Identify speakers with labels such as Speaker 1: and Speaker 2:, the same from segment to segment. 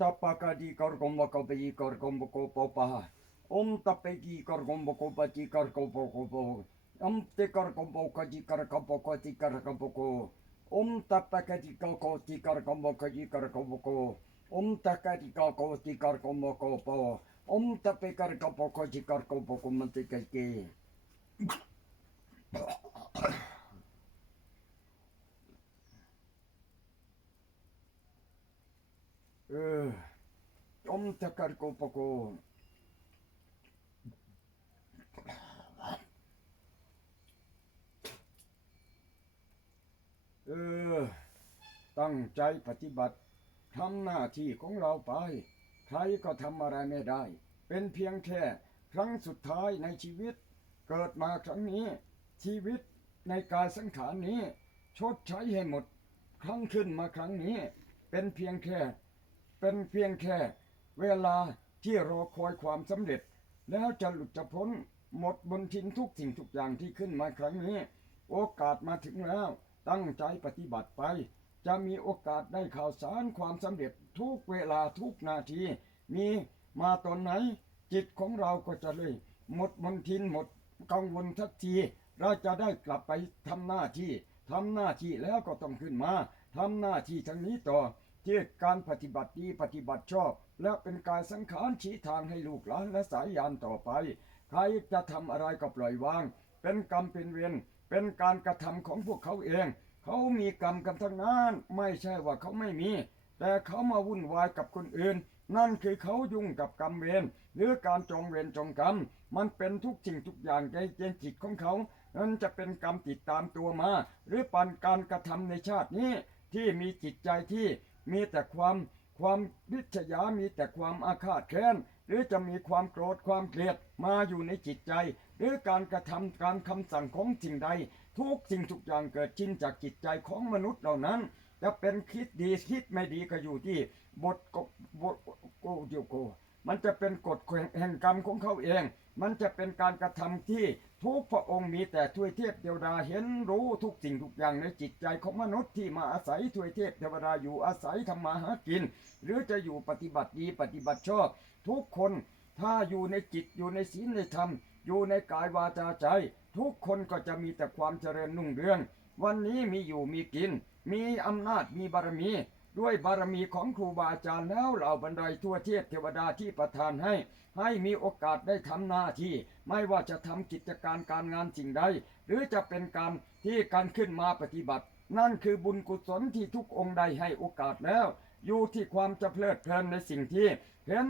Speaker 1: ตะปะกะดีกอรกมบะกะปะยีกอรกมบะโอมตะกะโกปกเออ ตั้งใจปฏิบัติทำหน้าที่ของเราไป ใครก็ทำอะไรไม่ได้ เป็นเพียงแค่ครั้งสุดท้ายในชีวิต เกิดมาครั้งนี้ ชีวิตในกายสังขารนี้ ชดใช้ให้หมด ครั้งขึ้นมาครั้งนี้ เป็นเพียงแค่ เป็นเพียงแค่ เวลาที่รอคอยความสำเร็จ แล้วจะหลุดจะพ้นหมดบนทินทุกสิ่งทุกอย่างที่ขึ้นมาครั้งนี้ โอกาสมาถึงแล้ว ตั้งใจปฏิบัติไป จะมีโอกาสได้ข่าวสารความสำเร็จทุกเวลาทุกนาที มีมาตอนไหน จิตของเราก็จะเลย หมดมนทินหมดกังวลทักที เราจะได้กลับไปทำหน้าที่ทำหน้าที่แล้วก็ต้องขึ้นมาทำหน้าที่ทางนี้ต่อ ที่การปฏิบัติดีปฏิบัติชอบ และเป็นการสังขารชี้ทางให้ลูกหลานและสายยานต่อไป ใครจะทำอะไรก็ปล่อยวาง เป็นกรรมเป็นเวรเป็นการกระทำของพวกเขาเอง เขามีกรรมกันทั้งนั้นไม่ใช่ว่าเขาไม่มี แต่เขามาวุ่นวายกับคนอื่น นั่นคือเขายุ่งกับกรรมเวรหรือการจองเวรจองกรรม มันเป็นทุกสิ่งทุกอย่างในเจนจิตของเขานั่นจะเป็นกรรมติดตามตัวมา หรือปันการกระทำในชาตินี้ที่มีจิตใจที่ มีแต่ความความวิชยามีแต่ความอาฆาตแค้น หรือจะมีความโกรธความเกลียดมาอยู่ในจิตใจ หรือการกระทำการคำสั่งของสิ่งใด ทุกสิ่งทุกอย่างเกิดขึ้นจากจิตใจของมนุษย์เหล่านั้น จะเป็นคิดดีคิดไม่ดีก็อยู่ที่บทกบทโกเดียวโกมันจะเป็นกฎแห่งกรรมของเขาเอง มันจะเป็นการกระทำที่ ทุกพระองค์มีแต่ทวยเทพเทวดาเห็นรู้ทุกสิ่งทุกอย่างในจิตใจของมนุษย์ที่มาอาศัยทวยเทพเทวดาอยู่อาศัยทำมาหากิน หรือจะอยู่ปฏิบัติดีปฏิบัติชอบ ทุกคนถ้าอยู่ในจิตอยู่ในศีลในธรรม อยู่ในกายวาจาใจ ทุกคนก็จะมีแต่ความเจริญรุ่งเรือง วันนี้มีอยู่มีกิน มีอำนาจมีบารมี ด้วยบารมีของครูบาอาจารย์แล้วเหล่าบรรดาทั่วเทพเทวดาที่ประทานให้ ให้มีโอกาสได้ทำหน้าที่ ไม่ว่าจะทำกิจการการงานสิ่งใด หรือจะเป็นการที่การขึ้นมาปฏิบัติ นั่นคือบุญกุศลที่ทุกองค์ใดให้โอกาสแล้ว อยู่ที่ความจะเพลิดเพลินในสิ่งที่เห็น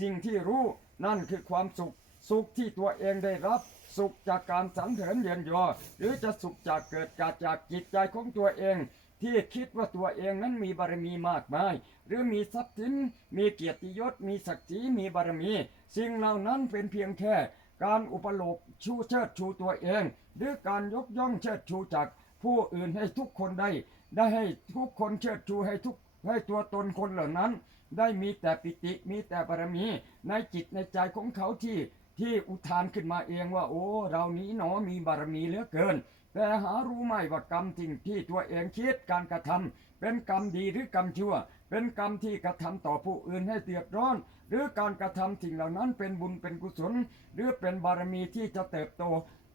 Speaker 1: สิ่งที่รู้นั่นคือความสุข สุขที่ตัวเองได้รับ สุขจากการสรรเสริญเยียนยอ หรือจะสุขจากเกิดจากจากจิตใจของตัวเองที่คิดว่าตัวเองนั้นมีบารมีมากมาย หรือมีทรัพย์สิน มีเกียรติยศ มีศักดิ์ศรีมีบารมี สิ่งเหล่านั้นเป็นเพียงแค่การอุปโลกชูเชิดชูตัวเอง หรือการยกย่องเชิดชูจากผู้อื่นให้ทุกคนได้ ได้ให้ทุกคนเชิดชูให้ทุกให้ตัวตนคนเหล่านั้น ได้มีแต่ปิติมีแต่บารมี ในจิตในใจของเขาที่ที่อุทานขึ้นมาเองว่า โอ้เรานี้หนอมีบารมีเหลือเกิน แต่หารู้ไหมว่ากรรมสิ่งที่ตัวเองคิดการกระทำเป็นกรรมดีหรือกรรมชั่ว เป็นกรรมที่กระทำต่อผู้อื่นให้เดือดร้อน หรือการกระทำสิ่งเหล่านั้นเป็นบุญเป็นกุศล หรือเป็นบารมีที่จะเติบโต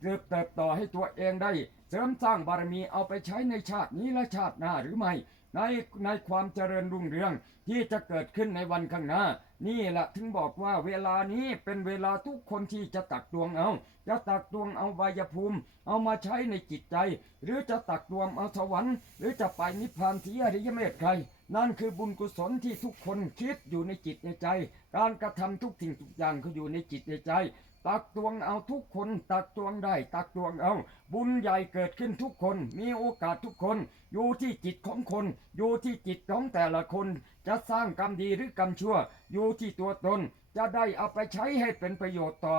Speaker 1: เติบเติบโตให้ตัวเองได้ เสริมสร้างบารมีเอาไปใช้ในชาตินี้และชาติหน้าหรือไม่ ในในความเจริญรุ่งเรืองที่จะเกิดขึ้นในวันข้างหน้า นี่แหละถึงบอกว่าเวลานี้เป็นเวลาทุกคนที่จะตักตวงเอา จะตักตวงเอาวายภูมิ เอามาใช้ในจิตใจ หรือจะตักตวงเอาสวรรค์ หรือจะไปนิพพานที่อริยเมตไตรนั่นคือบุญกุศลที่ทุกคนคิดอยู่ในจิตในใจ การกระทำทุกสิ่งทุกอย่างก็อยู่ในจิตในใจตักตวงเอาทุกคนตักตวงได้ ตักตวงเอา บุญใหญ่เกิดขึ้นทุกคน มีโอกาสทุกคน อยู่ที่จิตของคน อยู่ที่จิตของแต่ละคน จะสร้างกรรมดีหรือกรรมชั่ว อยู่ที่ตัวตน จะได้เอาไปใช้ให้เป็นประโยชน์ต่อ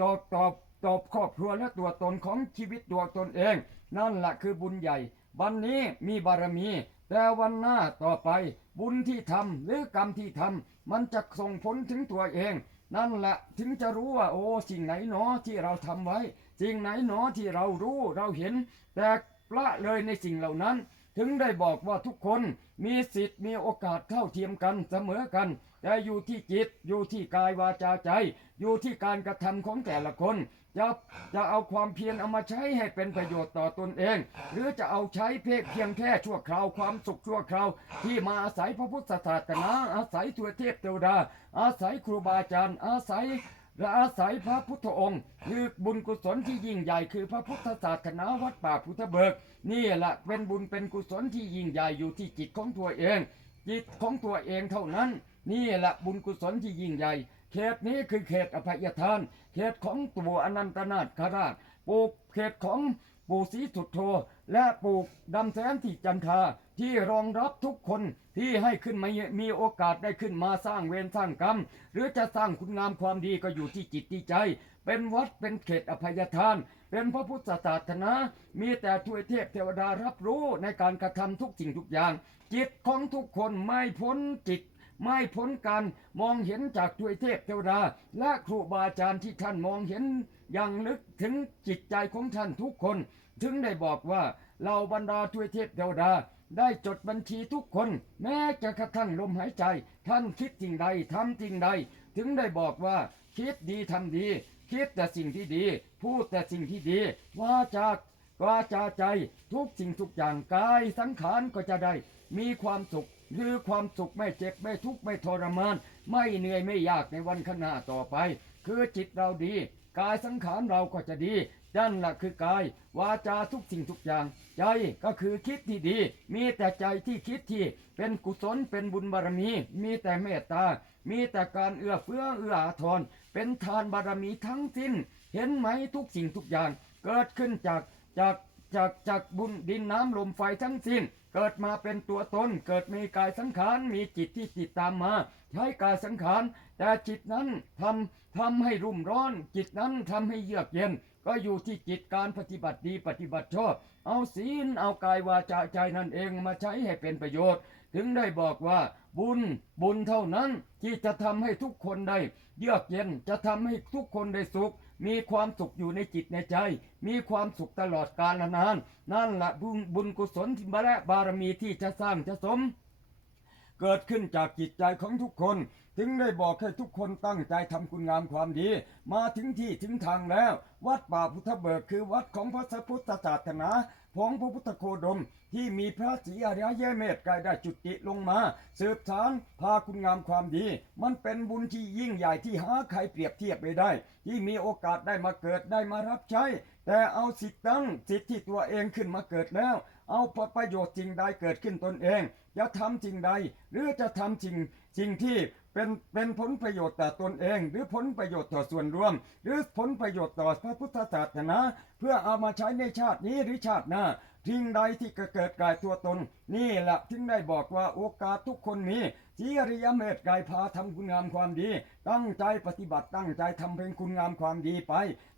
Speaker 1: ต่อต่อต่อครอบครัวและตัวตนของชีวิตตัวตนเอง นั่นแหละคือบุญใหญ่ วันนี้มีบารมี แต่วันหน้าต่อไป บุญที่ทำหรือกรรมที่ทำมันจะส่งผลถึงตัวเอง นั่นแหละถึงจะรู้ว่าโอ้สิ่งไหนเนาะที่เราทำไว้ สิ่งไหนเนาะที่เรารู้เราเห็น แต่ละเลยในสิ่งเหล่านั้น ถึงได้บอกว่าทุกคนมีสิทธิ์มีโอกาสเท่าเทียมกันเสมอกันแต่อยู่ที่จิตอยู่ที่กายวาจาใจ อยู่ที่การกระทำของแต่ละคน จะจะเอาความเพียรเอามาใช้ให้เป็นประโยชน์ต่อตนเอง หรือจะเอาใช้เพียงเพียงแค่ชั่วคราวความสุขชั่วคราว ที่มาอาศัยพระพุทธศาสนาอาศัยตัวเทพเทวดา อาศัยครูบาอาจารย์อาศัยและอาศัยพระพุทธองค์คือบุญกุศลที่ยิ่งใหญ่คือพระพุทธศาสนาวัดป่าพุทธเบิก นี่แหละเป็นบุญเป็นกุศลที่ยิ่งใหญ่อยู่ที่จิตของตัวเอง จิตของตัวเองเท่านั้น นี่แหละบุญกุศลที่ยิ่งใหญ่ เขตนี้คือเขตอภัยทาน เขตของตัวอนันตนาถราชปลูกเขตของปู่ศรีสุดโทและปลูกดำแสนที่จันทาที่รองรับทุกคนที่ให้ขึ้นมามีโอกาสได้ขึ้นมาสร้างเวรสร้างกรรม หรือจะสร้างคุณงามความดีก็อยู่ที่จิตที่ใจ เป็นวัดเป็นเขตอภัยทาน เป็นพระพุทธศาสนา มีแต่ทวยเทพเทวดารับรู้ในการกระทำทุกสิ่งทุกอย่าง จิตของทุกคนไม่พ้นจิต ไม่พ้นการมองเห็นจากทวยเทพเทวดา และครูบาอาจารย์ที่ท่านมองเห็นอย่างลึกถึงจิตใจของท่านทุกคน ถึงได้บอกว่าเหล่าบรรดาทวยเทพเทวดาได้จดบัญชีทุกคน แม้จะกระทั่งลมหายใจ ท่านคิดสิ่งใดทำสิ่งใด ถึงได้บอกว่าคิดดีทำดี คิดแต่สิ่งที่ดี พูดแต่สิ่งที่ดีว่าจากวาจาใจทุกสิ่งทุกอย่างกายสังขารก็จะได้ มีความสุข หรือความสุขไม่เจ็บไม่ทุกข์ไม่ทรมาน ไม่เหนื่อยไม่ยากในวันข้างหน้าต่อไป คือจิตเราดี กายสังขารเราก็จะดีนั่นแหละคือกาย วาจาทุกสิ่งทุกอย่าง ใจก็คือคิดที่ดี มีแต่ใจที่คิดที่ เป็นกุศลเป็นบุญบารมี มีแต่เมตตา มีแต่การเอื้อเฟื้อเอื้ออาทร เป็นทานบารมีทั้งสิ้น เห็นไหมทุกสิ่งทุกอย่าง เกิดขึ้นจากจาก จากจากบุญดินน้ำลมไฟทั้งสิ้น เกิดมาเป็นตัวตน เกิดมีกายสังขารมีจิตที่ติดตามมา ใช้กายสังขาร แต่จิตนั้นทำทำให้รุ่มร้อน จิตนั้นทำให้เยือกเย็น ก็อยู่ที่จิตการปฏิบัติดีปฏิบัติชอบ เอาศีลเอากายวาจาใจนั่นเองมาใช้ให้เป็นประโยชน์ ถึงได้บอกว่าบุญบุญเท่านั้นที่จะทำให้ทุกคนได้เยือกเย็นจะทำให้ทุกคนได้สุข มีความสุขอยู่ในจิตในใจ มีความสุขตลอดกาลนาน นั่นแหละบุญบุญกุศลที่มาและบารมีที่จะสร้างจะสม เกิดขึ้นจากจิตใจของทุกคน ถึงได้บอกให้ทุกคนตั้งใจทำคุณงามความดี มาถึงที่ถึงทางแล้ว วัดป่าพุทธเบิกคือวัดของพระพุทธศาสนา ของพระพุทธโคดม ที่มีพระศรีอริยเยเมตไกรได้จุติลงมา สืบสานพาคุณงามความดี มันเป็นบุญที่ยิ่งใหญ่ที่หาใครเปรียบเทียบไม่ได้ ที่มีโอกาสได้มาเกิดได้มารับใช้ แต่เอาสิทธิ์ตั้งสิทธิ์ที่ตัวเองขึ้นมาเกิดแล้ว เอาผลประโยชน์สิ่งใดเกิดขึ้นตนเอง จะทำสิ่งใด หรือจะทำสิ่งสิ่งที่ เป็นเป็นผลประโยชน์ต่อตนเอง หรือผลประโยชน์ต่อส่วนรวม หรือผลประโยชน์ต่อพระพุทธศาสนาเพื่อเอามาใช้ในชาตินี้หรือชาติหน้าทิ้งใดที่เกิดกายตัวตน นี่แหละทิ้งได้บอกว่าโอกาสทุกคนมี ที่อริยเมตไกพาทำคุณงามความดี ตั้งใจปฏิบัติตั้งใจทำเพ็ญคุณงามความดีไป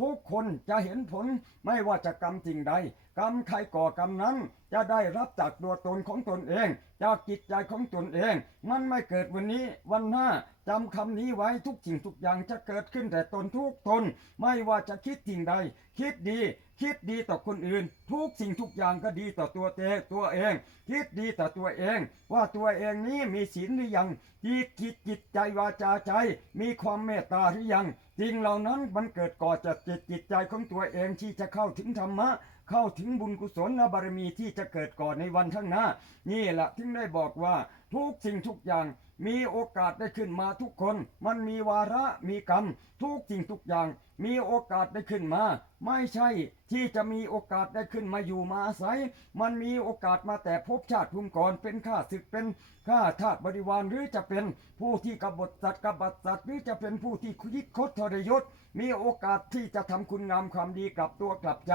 Speaker 1: ทุกคนจะเห็นผลไม่ว่าจะกรรมสิ่งใด กรรมใครก่อกรรมนั้น จะได้รับจากตัวตนของตนเอง จากจิตใจของตนเอง มันไม่เกิดวันนี้วันหน้าจำคำนี้ไว้ทุกสิ่งทุกอย่างจะเกิดขึ้นแต่ตนทุกตน ไม่ว่าจะคิดสิ่งใด คิดดีคิดดีต่อคนอื่น ทุกสิ่งทุกอย่างก็ดีต่อตัวเองตัวเอง คิดดีต่อตัวเอง ว่าตัวเองนี้มีศีลรือยังจิตจิตจิตใจวาจาใจ มีความเมตตาหรือยังสิ่งเหล่านั้นมันเกิดก่อจากจิตจิตใจของตัวเองที่จะเข้าถึงธรรมะ เข้าถึงบุญกุศลบารมีที่จะเกิดก่อนในวันข้างหน้า นี่แหละถึงได้บอกว่าทุกสิ่งทุกอย่างมีโอกาสได้ขึ้นมาทุกคน มันมีวาระมีกรรม ทุกสิ่งทุกอย่างมีโอกาสได้ขึ้นมา ไม่ใช่ที่จะมีโอกาสได้ขึ้นมาอยู่มาอาศัย มันมีโอกาสมาแต่ภพชาติภูมิก่อนเป็นข้าศึกเป็นข้าทาสบริวารหรือจะเป็นผู้ที่กบฏสัตว์กบัดสัตว์หรือจะเป็นผู้ที่คุยิคดทรยศ มีโอกาสที่จะทำคุณงามความดีกลับตัวกลับใจ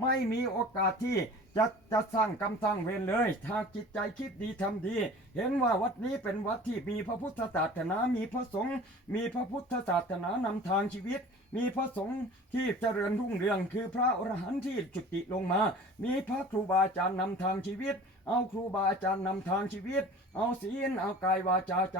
Speaker 1: ไม่มีโอกาสที่จะจะสร้างกรรมสร้างเวรเลยถ้าจิตใจคิดดีทำดี เห็นว่าวัดนี้เป็นวัดที่มีพระพุทธศาสนา มีพระสงฆ์มีพระพุทธศาสนานำทางชีวิต มีพระระสงฆ์ที่เจริญรุ่งเรืองคือพระอรหันต์ที่จุติลงมา มีพระครูบาอาจารย์นำทางชีวิต เอาครูบาอาจารย์นำทางชีวิต เอาศีลเอากายวาจาใจ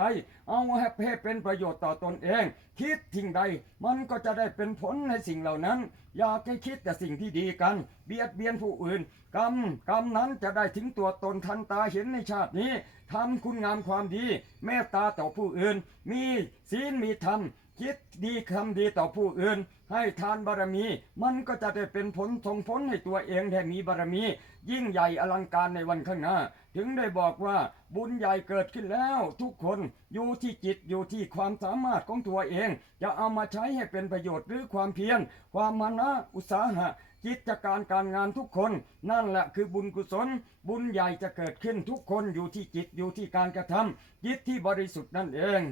Speaker 1: เอาให้ให้เป็นประโยชน์ต่อตนเอง คิดทิ้งใดมันก็จะได้เป็นผลในสิ่งเหล่านั้น อย่าให้คิดแต่สิ่งที่ดีกัน เบียดเบียนผู้อื่น กรรมกรรมนั้นจะได้ถึงตัวตนทันตาเห็นในชาตินี้ทำคุณงามความดี เมตตาต่อผู้อื่น มีศีลมีธรรม คิดดีคำดีต่อผู้อื่น ให้ทานบารมี มันก็จะได้เป็นผลส่งผลให้ตัวเองได้มีบารมี ยิ่งใหญ่อลังการในวันข้างหน้า ถึงได้บอกว่าบุญใหญ่เกิดขึ้นแล้วทุกคนอยู่ที่จิตอยู่ที่ความสามารถของตัวเอง จะเอามาใช้ให้เป็นประโยชน์หรือความเพียรความมานะอุตสาหะกิจการการงานทุกคนนั่นแหละคือบุญกุศล บุญใหญ่จะเกิดขึ้นทุกคนอยู่ที่จิตอยู่ที่การกระทำจิตที่บริสุทธิ์นั่นเอง